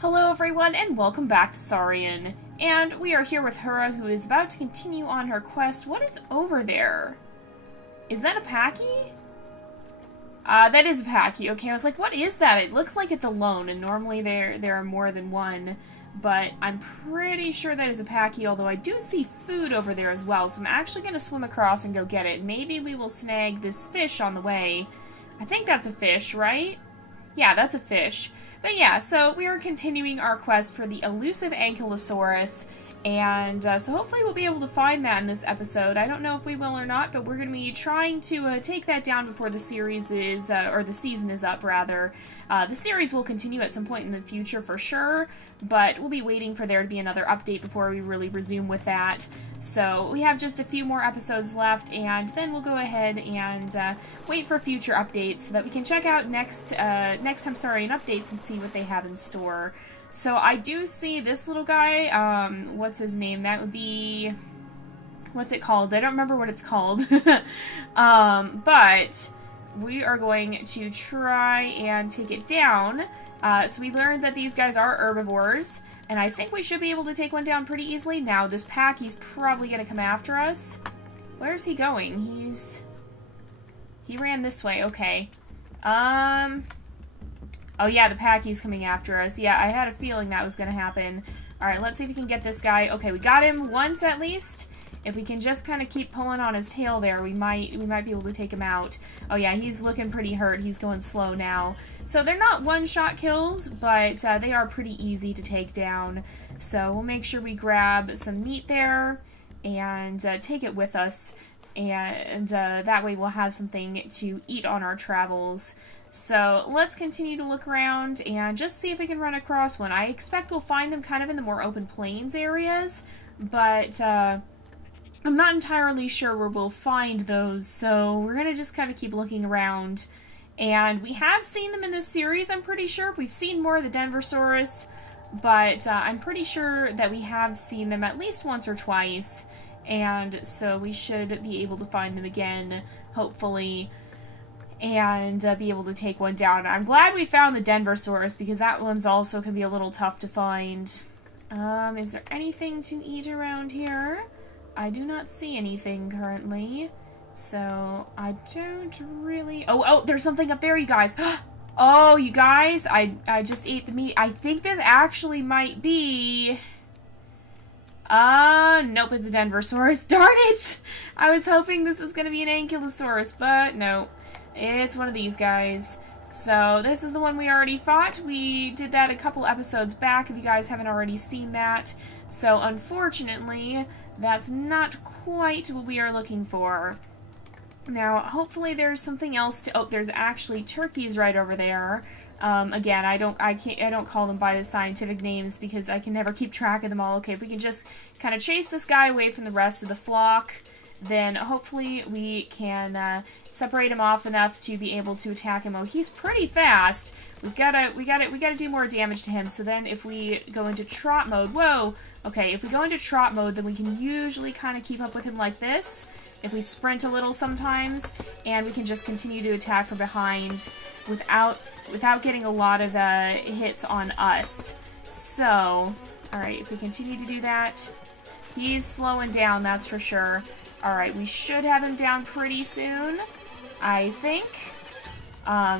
Hello everyone, and welcome back to Saurian. And we are here with Hyrra, who is about to continue on her quest. What is over there? Is that a Packy? That is a Packy. Okay, I was like, what is that? It looks like it's alone, and normally there are more than one. But I'm pretty sure that is a Packy, although I do see food over there as well. So I'm actually going to swim across and go get it. Maybe we will snag this fish on the way. I think that's a fish, right? Yeah, that's a fish. But yeah, so we are continuing our quest for the elusive Ankylosaurus, and so hopefully we'll be able to find that in this episode. I don't know if we will or not, but we're going to be trying to take that down before the series is, or the season is up, rather. The series will continue at some point in the future for sure, but we'll be waiting for there to be another update before we really resume with that. So we have just a few more episodes left, and then we'll go ahead and wait for future updates so that we can check out next time Saurian updates and see what they have in store. So I do see this little guy, what's his name? That would be, what's it called? I don't remember what it's called. But we are going to try and take it down. So we learned that these guys are herbivores, and I think we should be able to take one down pretty easily. Now, this Packy's probably going to come after us. Where's he going? He ran this way, okay. Oh yeah, the Packy's coming after us. Yeah, I had a feeling that was going to happen. Alright, let's see if we can get this guy. Okay, we got him once at least. If we can just kind of keep pulling on his tail there, we might be able to take him out. Oh yeah, he's looking pretty hurt. He's going slow now. So they're not one-shot kills, but they are pretty easy to take down. So we'll make sure we grab some meat there and take it with us. And that way we'll have something to eat on our travels. So let's continue to look around and just see if we can run across one. I expect we'll find them kind of in the more open plains areas, but I'm not entirely sure where we'll find those, so we're going to just kind of keep looking around. And we have seen them in this series, I'm pretty sure. We've seen more of the Denversaurus, but I'm pretty sure that we have seen them at least once or twice, and so we should be able to find them again, hopefully, and be able to take one down. I'm glad we found the Denversaurus, because that one's also can be a little tough to find. Is there anything to eat around here? I do not see anything currently, so I don't really... Oh, there's something up there, you guys! Oh, you guys, I just ate the meat. I think this actually might be... Nope, it's a Denversaurus. Darn it! I was hoping this was going to be an Ankylosaurus, but no. It's one of these guys. So this is the one we already fought. We did that a couple episodes back if you guys haven't already seen that. So unfortunately, that's not quite what we are looking for. Now, hopefully there's something else to... Oh, there's actually turkeys right over there. Again, I don't call them by the scientific names because I can never keep track of them all. Okay, if we can just kind of chase this guy away from the rest of the flock, then hopefully we can separate him off enough to be able to attack him. Oh, he's pretty fast. We gotta do more damage to him. So then if we go into trot mode, whoa, okay, if we go into trot mode, then we can usually kind of keep up with him like this. If we sprint a little sometimes, and we can just continue to attack from behind without getting a lot of hits on us. So, alright, if we continue to do that, he's slowing down, that's for sure. Alright, we should have him down pretty soon, I think.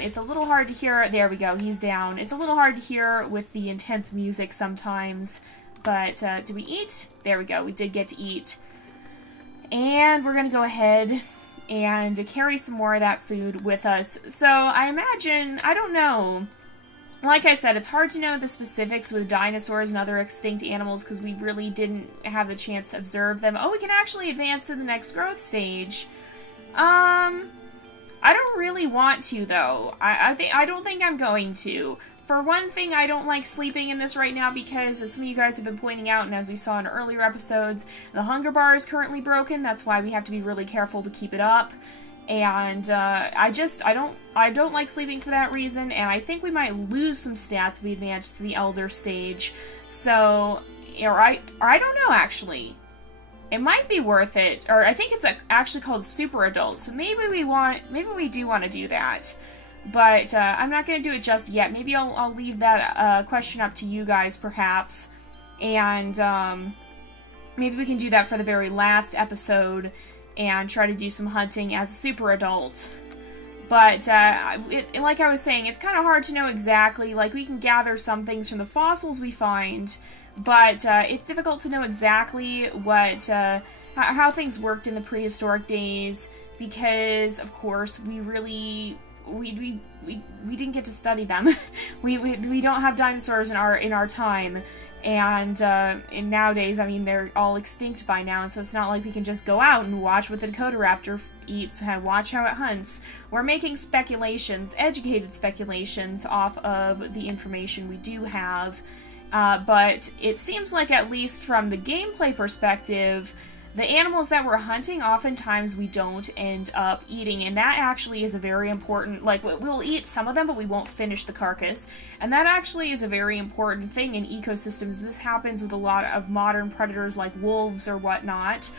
It's a little hard to hear. There we go, he's down. It's a little hard to hear with the intense music sometimes, but do we eat? There we go, we did get to eat. And we're going to go ahead and carry some more of that food with us. So I imagine, I don't know, like I said, it's hard to know the specifics with dinosaurs and other extinct animals because we really didn't have the chance to observe them. Oh, we can actually advance to the next growth stage. I don't really want to, though. I don't think I'm going to. For one thing, I don't like sleeping in this right now because, as some of you guys have been pointing out, and as we saw in earlier episodes, the hunger bar is currently broken. That's why we have to be really careful to keep it up. And I don't like sleeping for that reason, and I think we might lose some stats if we advance to the Elder stage. So, or I don't know, actually. It might be worth it, or I think it's actually called Super Adult, so maybe we do want to do that. but I'm not going to do it just yet. Maybe I'll leave that question up to you guys, perhaps, and maybe we can do that for the very last episode and try to do some hunting as a super adult. But, like I was saying, it's kind of hard to know exactly. Like, we can gather some things from the fossils we find, but it's difficult to know exactly what, how things worked in the prehistoric days, because, of course, we really, we didn't get to study them. we don't have dinosaurs in our time. And nowadays, I mean, they're all extinct by now, and so it's not like we can just go out and watch what the Dakota raptor eats, watch how it hunts. We're making speculations, educated speculations, off of the information we do have. But it seems like, at least from the gameplay perspective, the animals that we're hunting, oftentimes we don't end up eating, and that actually is a very important, like, we'll eat some of them, but we won't finish the carcass, and that actually is a very important thing in ecosystems. This happens with a lot of modern predators like wolves or whatnot.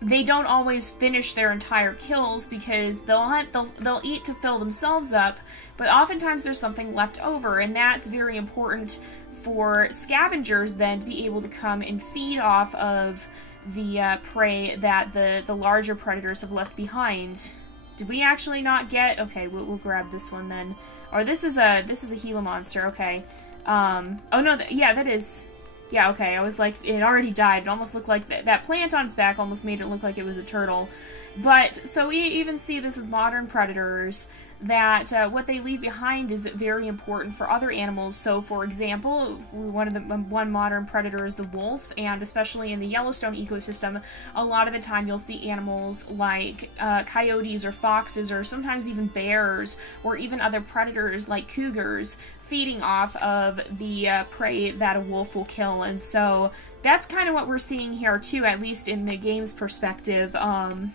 They don't always finish their entire kills because they'll eat to fill themselves up, but oftentimes there's something left over, and that's very important for scavengers then to be able to come and feed off of the prey that the larger predators have left behind. Did we actually not get? Okay, we'll grab this one then. Or this is a Gila monster. Okay. Oh no, yeah, that is. Yeah, okay. I was like, it already died. It almost looked like that plant on its back almost made it look like it was a turtle. But so we even see this with modern predators, that what they leave behind is very important for other animals. So, for example, one modern predator is the wolf, and especially in the Yellowstone ecosystem, a lot of the time you'll see animals like coyotes or foxes, or sometimes even bears, or even other predators like cougars, feeding off of the prey that a wolf will kill. And so that's kind of what we're seeing here too, at least in the game's perspective, on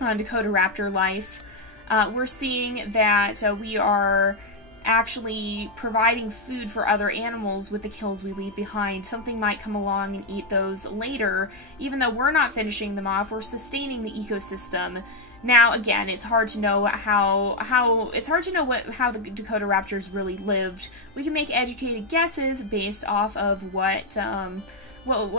Dakota raptor life. We're seeing that we are actually providing food for other animals with the kills we leave behind. Something might come along and eat those later. Even though we're not finishing them off, we're sustaining the ecosystem. Now, again, it's hard to know how the Dakota raptors really lived. We can make educated guesses based off of what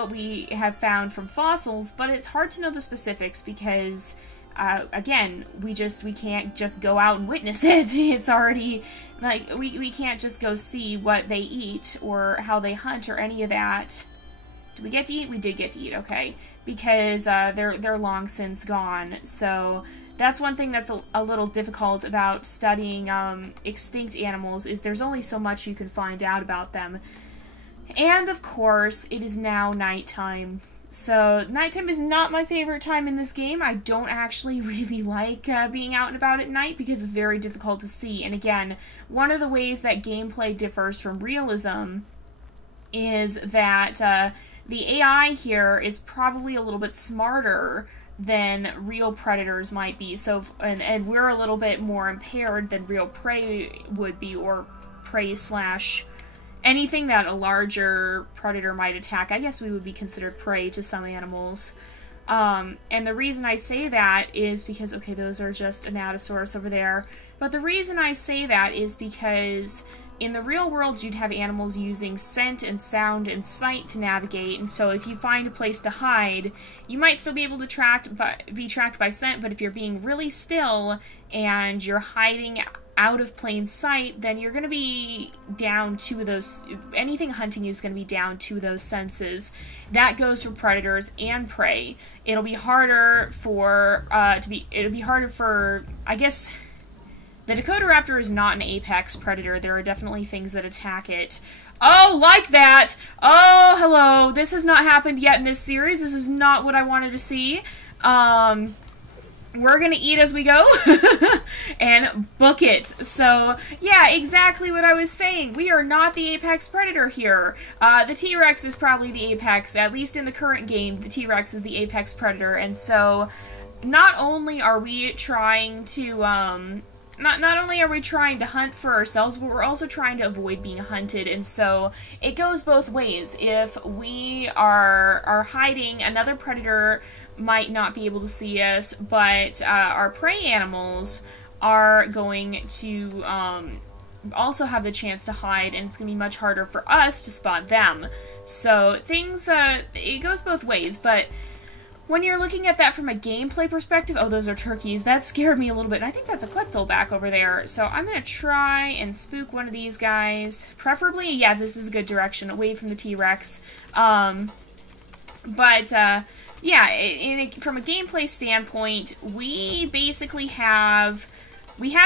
we have found from fossils, but it's hard to know the specifics because, again, we can't just go out and witness it. It's already, like, we can't just go see what they eat or how they hunt or any of that. Did we get to eat? We did get to eat, okay. Because they're long since gone. So that's one thing that's a little difficult about studying extinct animals, is there's only so much you can find out about them. And, of course, it is now nighttime. So, nighttime is not my favorite time in this game. I don't actually really like being out and about at night because it's very difficult to see. And again, one of the ways that gameplay differs from realism is that the AI here is probably a little bit smarter than real predators might be. So, and we're a little bit more impaired than real prey would be, or prey slash anything that a larger predator might attack. I guess we would be considered prey to some animals. And the reason I say that is because, okay, those are just Anatosaurus over there. But the reason I say that is because in the real world, you'd have animals using scent and sound and sight to navigate, and so if you find a place to hide, you might still be able to be tracked by scent, but if you're being really still and you're hiding out of plain sight, then you're going to be down two of those. Anything hunting you is going to be down two of those senses. That goes for predators and prey. It'll be harder for I guess. The Dakota raptor is not an apex predator. There are definitely things that attack it. Oh, like that! Oh, hello! This has not happened yet in this series. This is not what I wanted to see. We're gonna eat as we go and book it. So, yeah, exactly what I was saying. We are not the apex predator here. The T-Rex is probably the apex, at least in the current game. The T-Rex is the apex predator, and so not only are we trying to, Not only are we trying to hunt for ourselves, but we're also trying to avoid being hunted, and so it goes both ways. If we are hiding, another predator might not be able to see us, but our prey animals are going to also have the chance to hide, and it's going to be much harder for us to spot them. So things, it goes both ways, but when you're looking at that from a gameplay perspective, oh, those are turkeys, that scared me a little bit, and I think that's a Quetzal back over there. So I'm going to try and spook one of these guys. Preferably, yeah, this is a good direction, away from the T-Rex. Yeah, from a gameplay standpoint, we basically have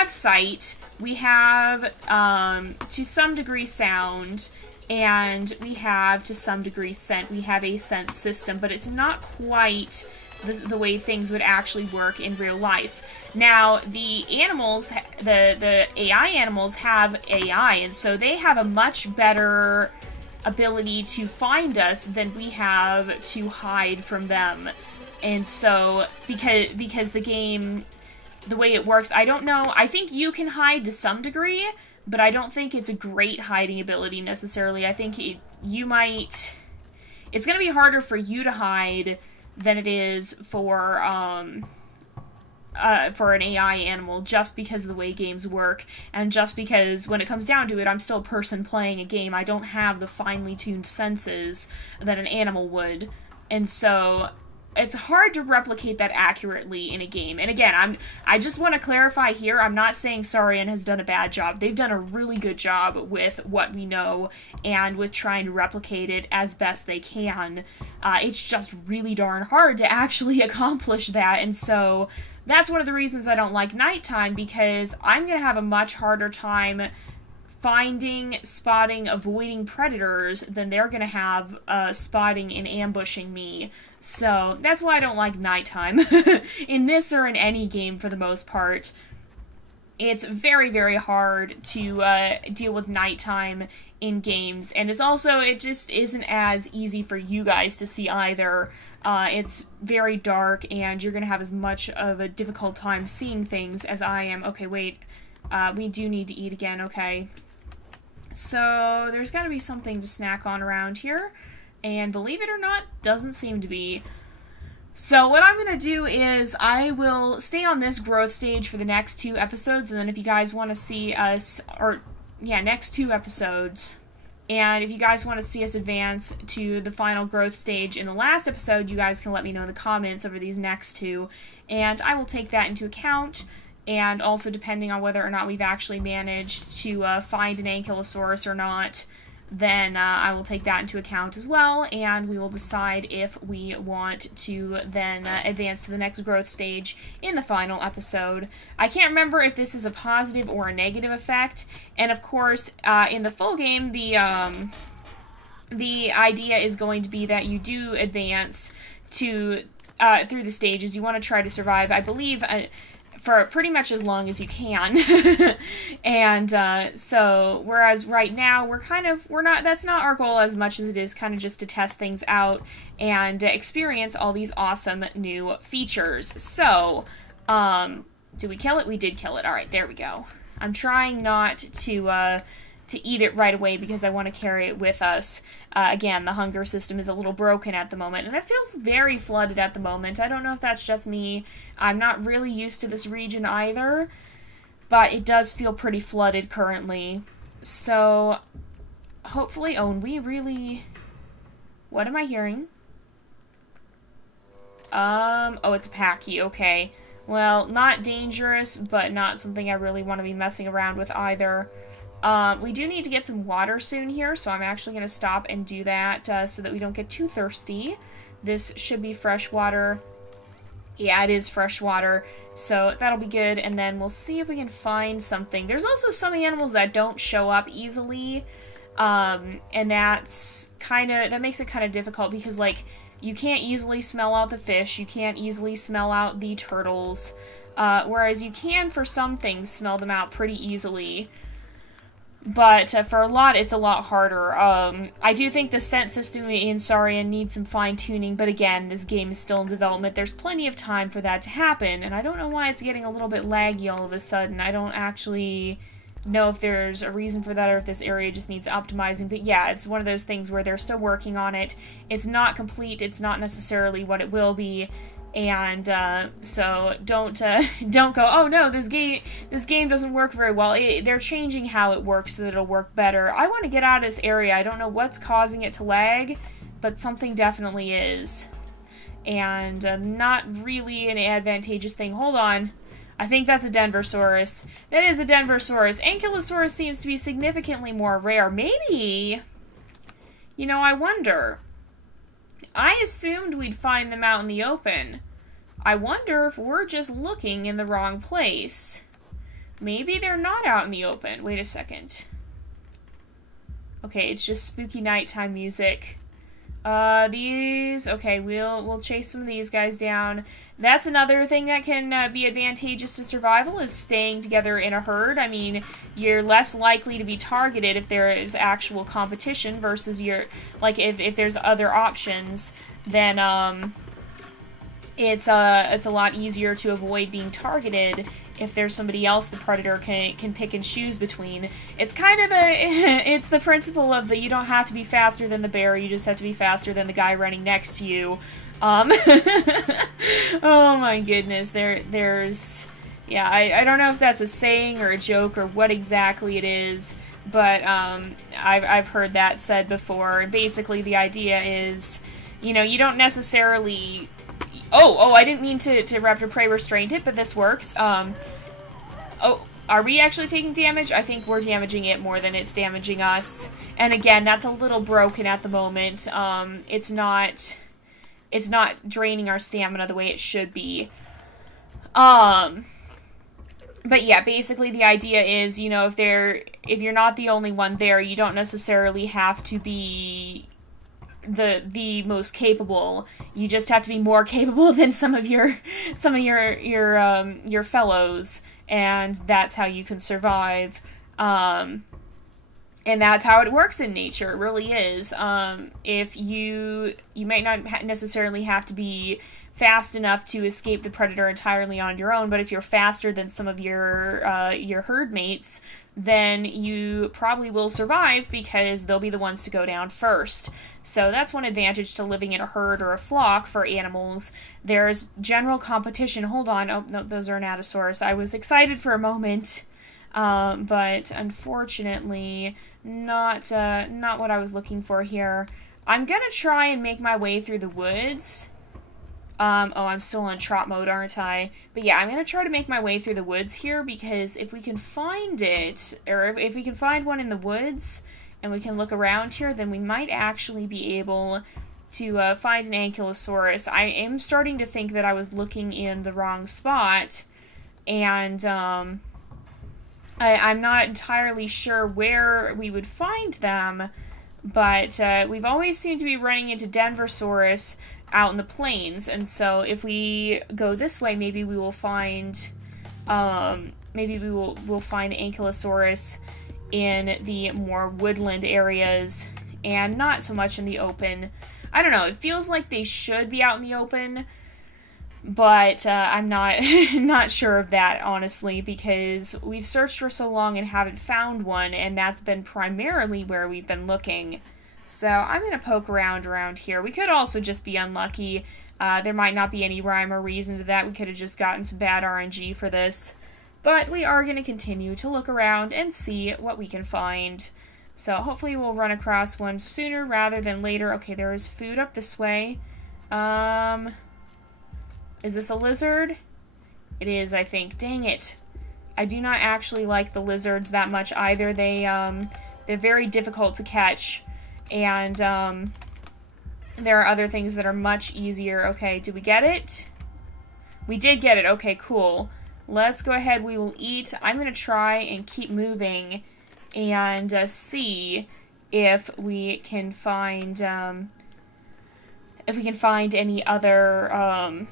sight, we have, to some degree, sound, and we have, to some degree, scent. We have a sense system, but it's not quite the way things would actually work in real life. Now, the animals, the AI animals have AI, and so they have a much better ability to find us than we have to hide from them. And so, because the game, the way it works, I don't know, I think you can hide to some degree, but I don't think it's a great hiding ability necessarily. I think you might, it's going to be harder for you to hide than it is for an AI animal, just because of the way games work, and just because when it comes down to it, I'm still a person playing a game. I don't have the finely tuned senses that an animal would, and so it's hard to replicate that accurately in a game. And again, I just want to clarify here, I'm not saying Saurian has done a bad job. They've done a really good job with what we know and with trying to replicate it as best they can. It's just really darn hard to actually accomplish that, and so that's one of the reasons I don't like nighttime, because I'm going to have a much harder time finding, spotting, avoiding predators than they're going to have spotting and ambushing me. So that's why I don't like nighttime. In this or in any game for the most part, it's very, very hard to deal with nighttime in games. And it's also, it just isn't as easy for you guys to see either. It's very dark, and you're going to have as much of a difficult time seeing things as I am. Okay, wait. We do need to eat again, okay. So, there's got to be something to snack on around here. And believe it or not, doesn't seem to be. So what I'm going to do is I will stay on this growth stage for the next 2 episodes, and then if you guys want to see us, next 2 episodes, and if you guys want to see us advance to the final growth stage in the last episode, you guys can let me know in the comments over these next 2, and I will take that into account, and also depending on whether or not we've actually managed to find an ankylosaurus or not, then I will take that into account as well, and we will decide if we want to then advance to the next growth stage in the final episode. I can't remember if this is a positive or a negative effect, and of course, in the full game, the idea is going to be that you do advance to through the stages. You want to try to survive, I believe, for pretty much as long as you can. And so whereas right now that's not our goal as much as it is kind of just to test things out and experience all these awesome new features. So did we kill it? We did kill it. All right, there we go. I'm trying not to eat it right away because I want to carry it with us. Again, the hunger system is a little broken at the moment, and it feels very flooded at the moment. I don't know if that's just me. I'm not really used to this region either, but it does feel pretty flooded currently. So, hopefully, oh, and we really... What am I hearing? Oh, it's a Packy, okay. Well, not dangerous, but not something I really want to be messing around with either. We do need to get some water soon here, so I'm actually going to stop and do that so that we don't get too thirsty. This should be fresh water. Yeah, it is fresh water, so that'll be good, and then we'll see if we can find something. There's also some animals that don't show up easily, and that's that makes it kind of difficult because, like, you can't easily smell out the fish, you can't easily smell out the turtles, whereas you can, for some things, smell them out pretty easily. But for a lot, it's a lot harder. I do think the scent system in Saurian needs some fine-tuning, but again, this game is still in development. There's plenty of time for that to happen, and I don't know why it's getting a little bit laggy all of a sudden. I don't actually know if there's a reason for that or if this area just needs optimizing, but yeah, it's one of those things where they're still working on it. It's not complete, it's not necessarily what it will be, And so don't go, oh no, this game doesn't work very well. They're changing how it works so that it'll work better. I want to get out of this area. I don't know what's causing it to lag, but something definitely is. And not really an advantageous thing. Hold on. I think that's a Denversaurus. That is a Denversaurus. Ankylosaurus seems to be significantly more rare. Maybe, you know, I wonder. I assumed we'd find them out in the open. I wonder if we're just looking in the wrong place. Maybe they're not out in the open. Wait a second. Okay, it's just spooky nighttime music. These, okay, we'll chase some of these guys down. That's another thing that can be advantageous to survival, is staying together in a herd. I mean, you're less likely to be targeted if there is actual competition versus like, if there's other options, then, it's a lot easier to avoid being targeted if there's somebody else the predator can pick and choose between. It's kind of it's the principle of you don't have to be faster than the bear, you just have to be faster than the guy running next to you. Oh my goodness, there's, yeah, I don't know if that's a saying or a joke or what exactly it is, but I've heard that said before. And basically the idea is, you know, you don't necessarily... Oh, I didn't mean to Raptor Prey restrained it, but this works. Oh, are we actually taking damage? I think we're damaging it more than it's damaging us. And again, that's a little broken at the moment. It's not draining our stamina the way it should be. But yeah, basically the idea is, you know, if you're not the only one there, you don't necessarily have to be the most capable. You just have to be more capable than some of your fellows, and that's how you can survive. And that's how it works in nature. It really is. If you might not necessarily have to be fast enough to escape the predator entirely on your own, but if you're faster than some of your herd mates, then you probably will survive because they'll be the ones to go down first. So that's one advantage to living in a herd or a flock for animals. There's general competition. Hold on. Oh, no, those are Anatosaurus. I was excited for a moment, but unfortunately not what I was looking for here. I'm gonna try and make my way through the woods. Oh, I'm still on trot mode, aren't I? But yeah, I'm going to try to make my way through the woods here, because if we can find it, or if we can find one in the woods, and we can look around here, then we might actually be able to find an Ankylosaurus. I am starting to think that I was looking in the wrong spot, and I'm not entirely sure where we would find them, but we've always seemed to be running into Denversaurus out in the plains, and so if we go this way, maybe we will find we'll find Ankylosaurus in the more woodland areas and not so much in the open. I don't know, it feels like they should be out in the open, but I'm not sure of that, honestly, because we've searched for so long and haven't found one, and that's been primarily where we've been looking. So I'm going to poke around here. We could also just be unlucky. There might not be any rhyme or reason to that. We could have just gotten some bad RNG for this. But we are going to continue to look around and see what we can find. So hopefully we'll run across one sooner rather than later. Okay, there is food up this way. Is this a lizard? It is, I think. Dang it. I do not actually like the lizards that much either. They're very difficult to catch. And there are other things that are much easier. Okay, did we get it? We did get it. Okay, cool. Let's go ahead. We will eat. I'm going to try and keep moving and see if we can find any other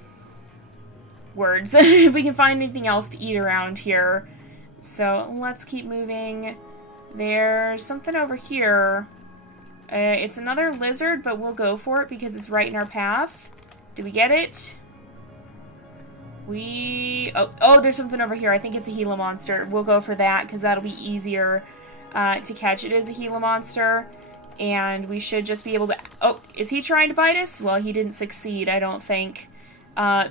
words. If we can find anything else to eat around here. So let's keep moving. There's something over here. It's another lizard, but we'll go for it because it's right in our path. Did we get it? Oh, there's something over here. I think it's a Gila monster. We'll go for that because that'll be easier to catch. It is a Gila monster, and we should just be able to... Oh, is he trying to bite us? Well, he didn't succeed, I don't think.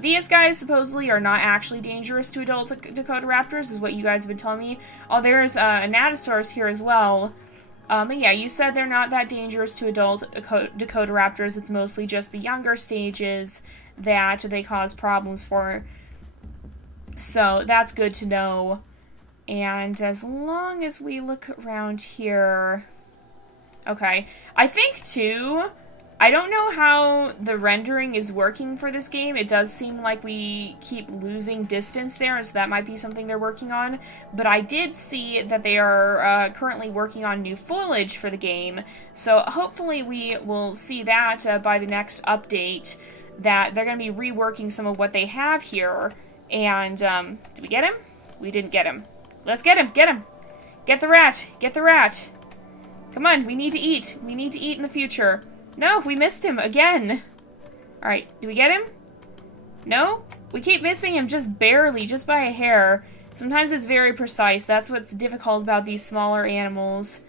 These guys supposedly are not actually dangerous to adult Dakota raptors, is what you guys have been telling me. Oh, there's a Anatosaurus here as well. But yeah, you said they're not that dangerous to adult Dakota raptors. It's mostly just the younger stages that they cause problems for. So that's good to know. And as long as we look around here... Okay. I think, too... I don't know how the rendering is working for this game. It does seem like we keep losing distance there, so that might be something they're working on. But I did see that they are currently working on new foliage for the game, so hopefully we will see that by the next update, that they're going to be reworking some of what they have here. And, did we get him? We didn't get him. Let's get him! Get him! Get the rat! Get the rat! Come on, we need to eat. We need to eat in the future. No, we missed him again. Alright, do we get him? No? We keep missing him just barely, just by a hair. Sometimes it's very precise. That's what's difficult about these smaller animals,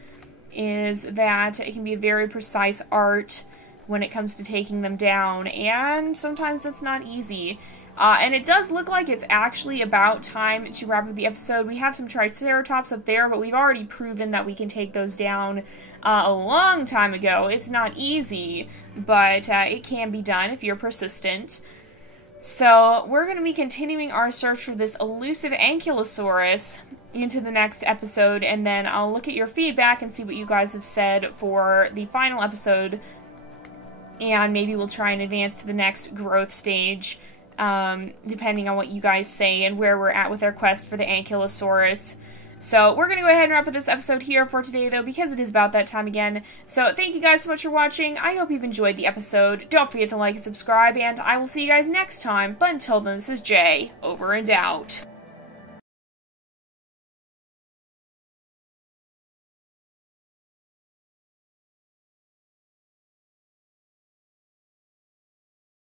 is that it can be a very precise art when it comes to taking them down, and sometimes that's not easy. And it does look like it's actually about time to wrap up the episode. We have some Triceratops up there, but we've already proven that we can take those down a long time ago. It's not easy, but it can be done if you're persistent. So we're going to be continuing our search for this elusive Ankylosaurus into the next episode, and then I'll look at your feedback and see what you guys have said for the final episode, and maybe we'll try and advance to the next growth stage, depending on what you guys say and where we're at with our quest for the Ankylosaurus. So we're going to go ahead and wrap up this episode here for today, though, because it is about that time again. So thank you guys so much for watching. I hope you've enjoyed the episode. Don't forget to like and subscribe, and I will see you guys next time. But until then, this is Jay, over and out.